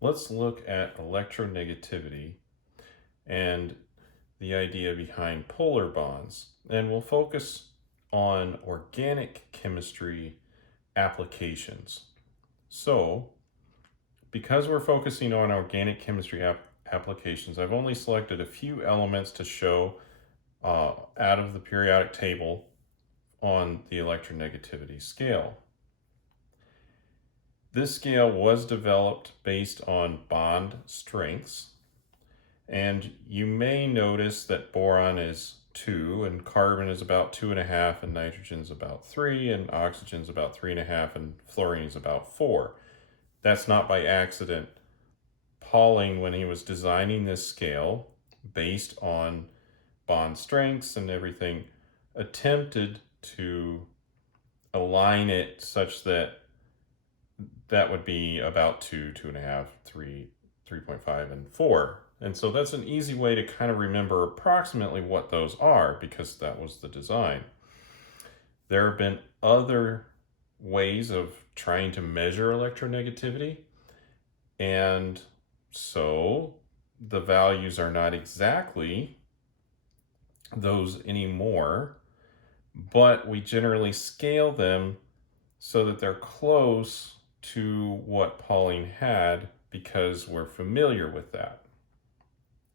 let's look at electronegativity and the idea behind polar bonds. And we'll focus on organic chemistry applications. So, because we're focusing on organic chemistry applications, I've only selected a few elements to show out of the periodic table on the electronegativity scale. This scale was developed based on bond strengths, and you may notice that boron is 2, and carbon is about 2.5, and nitrogen is about 3, and oxygen is about 3.5, and fluorine is about 4. That's not by accident. Pauling, when he was designing this scale based on bond strengths and everything, attempted to align it such that that would be about 2, 2.5, 3, 3.5, and 4. And so that's an easy way to kind of remember approximately what those are because that was the design. There have been other ways of trying to measure electronegativity, and so the values are not exactly those anymore, but we generally scale them so that they're close to what Pauling had because we're familiar with that.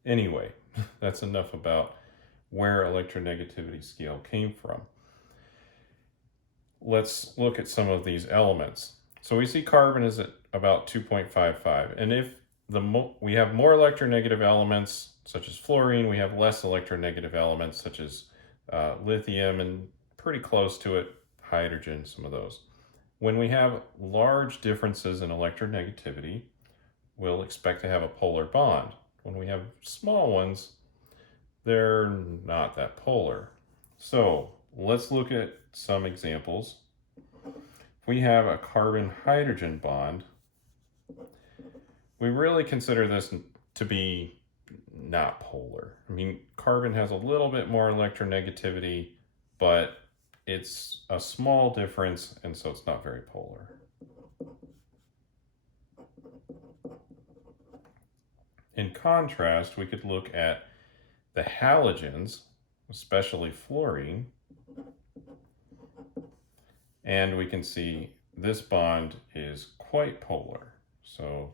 Anyway, that's enough about where electronegativity scale came from. Let's look at some of these elements. So we see carbon is at about 2.55, and if we have more electronegative elements such as fluorine, we have less electronegative elements such as lithium, and pretty close to it, hydrogen, some of those. When we have large differences in electronegativity, we'll expect to have a polar bond. When we have small ones, they're not that polar. So let's look at some examples. If we have a carbon-hydrogen bond, we really consider this to be not polar. I mean, carbon has a little bit more electronegativity, but it's a small difference, and so it's not very polar. In contrast, we could look at the halogens, especially fluorine, and we can see this bond is quite polar. So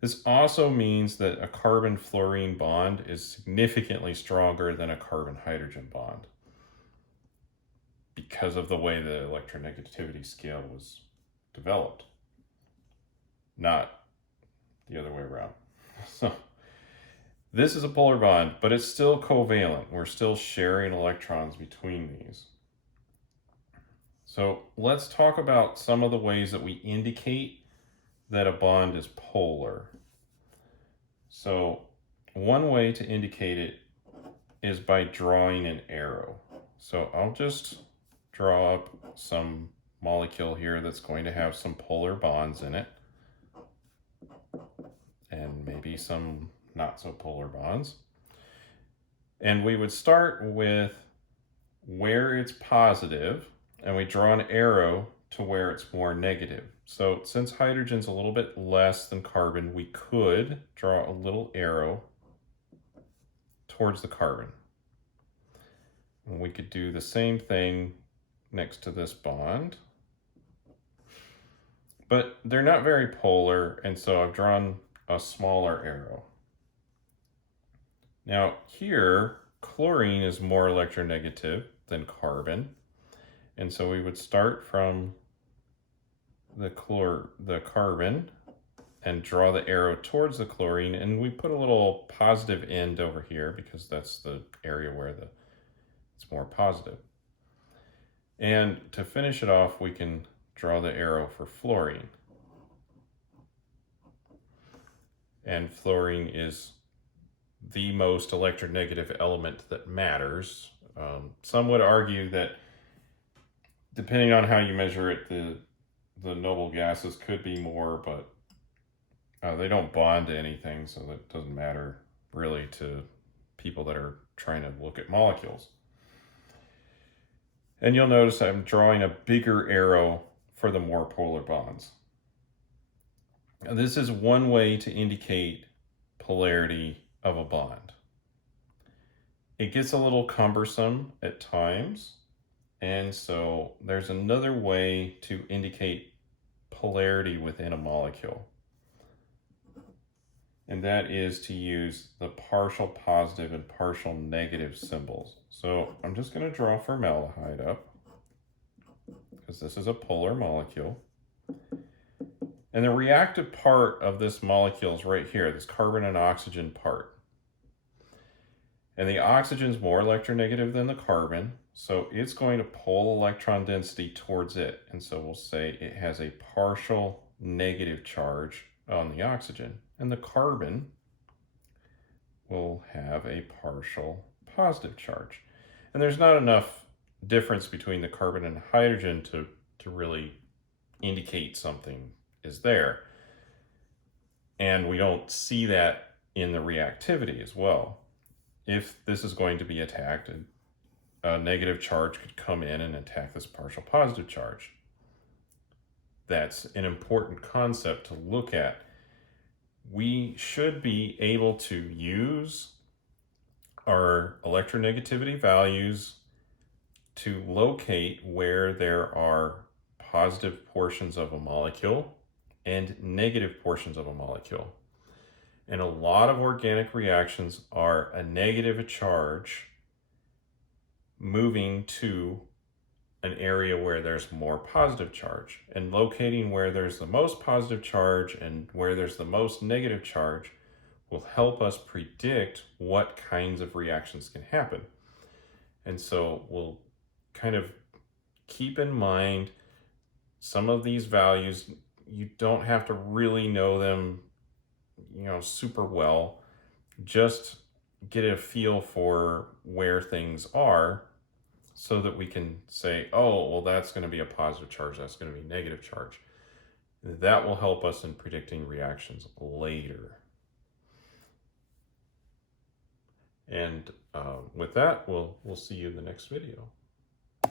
this also means that a carbon-fluorine bond is significantly stronger than a carbon-hydrogen bond because of the way the electronegativity scale was developed, not the other way around. So this is a polar bond, but it's still covalent. We're still sharing electrons between these. So let's talk about some of the ways that we indicate that a bond is polar. So one way to indicate it is by drawing an arrow. So I'll just draw up some molecule here that's going to have some polar bonds in it, and maybe some not so polar bonds. And we would start with where it's positive, and we draw an arrow to where it's more negative. So since hydrogen's a little bit less than carbon, we could draw a little arrow towards the carbon. And we could do the same thing next to this bond. But they're not very polar, and so I've drawn a smaller arrow. Now here, chlorine is more electronegative than carbon, and so we would start from the carbon and draw the arrow towards the chlorine, and we put a little positive end over here because that's the area where it's more positive. And to finish it off, we can draw the arrow for fluorine. And fluorine is the most electronegative element that matters. Some would argue that depending on how you measure it, the noble gases could be more, but they don't bond to anything, so that doesn't matter really to people that are trying to look at molecules. And you'll notice I'm drawing a bigger arrow for the more polar bonds. Now, this is one way to indicate polarity of a bond. It gets a little cumbersome at times, and so there's another way to indicate polarity within a molecule, and that is to use the partial positive and partial negative symbols. So I'm just going to draw formaldehyde up, because this is a polar molecule. And the reactive part of this molecule is right here, this carbon and oxygen part. And the oxygen is more electronegative than the carbon, so it's going to pull electron density towards it. And so we'll say it has a partial negative charge on the oxygen, and the carbon will have a partial positive charge. And there's not enough difference between the carbon and hydrogen to really indicate something is there. And we don't see that in the reactivity as well. If this is going to be attacked, a negative charge could come in and attack this partial positive charge. That's an important concept to look at. We should be able to use our electronegativity values to locate where there are positive portions of a molecule and negative portions of a molecule. And a lot of organic reactions are a negative charge moving to an area where there's more positive charge. And locating where there's the most positive charge and where there's the most negative charge will help us predict what kinds of reactions can happen. And so we'll kind of keep in mind some of these values. You don't have to really know them, super well. Just get a feel for where things are so that we can say, oh, well, that's going to be a positive charge, that's going to be a negative charge. That will help us in predicting reactions later. And with that, we'll see you in the next video.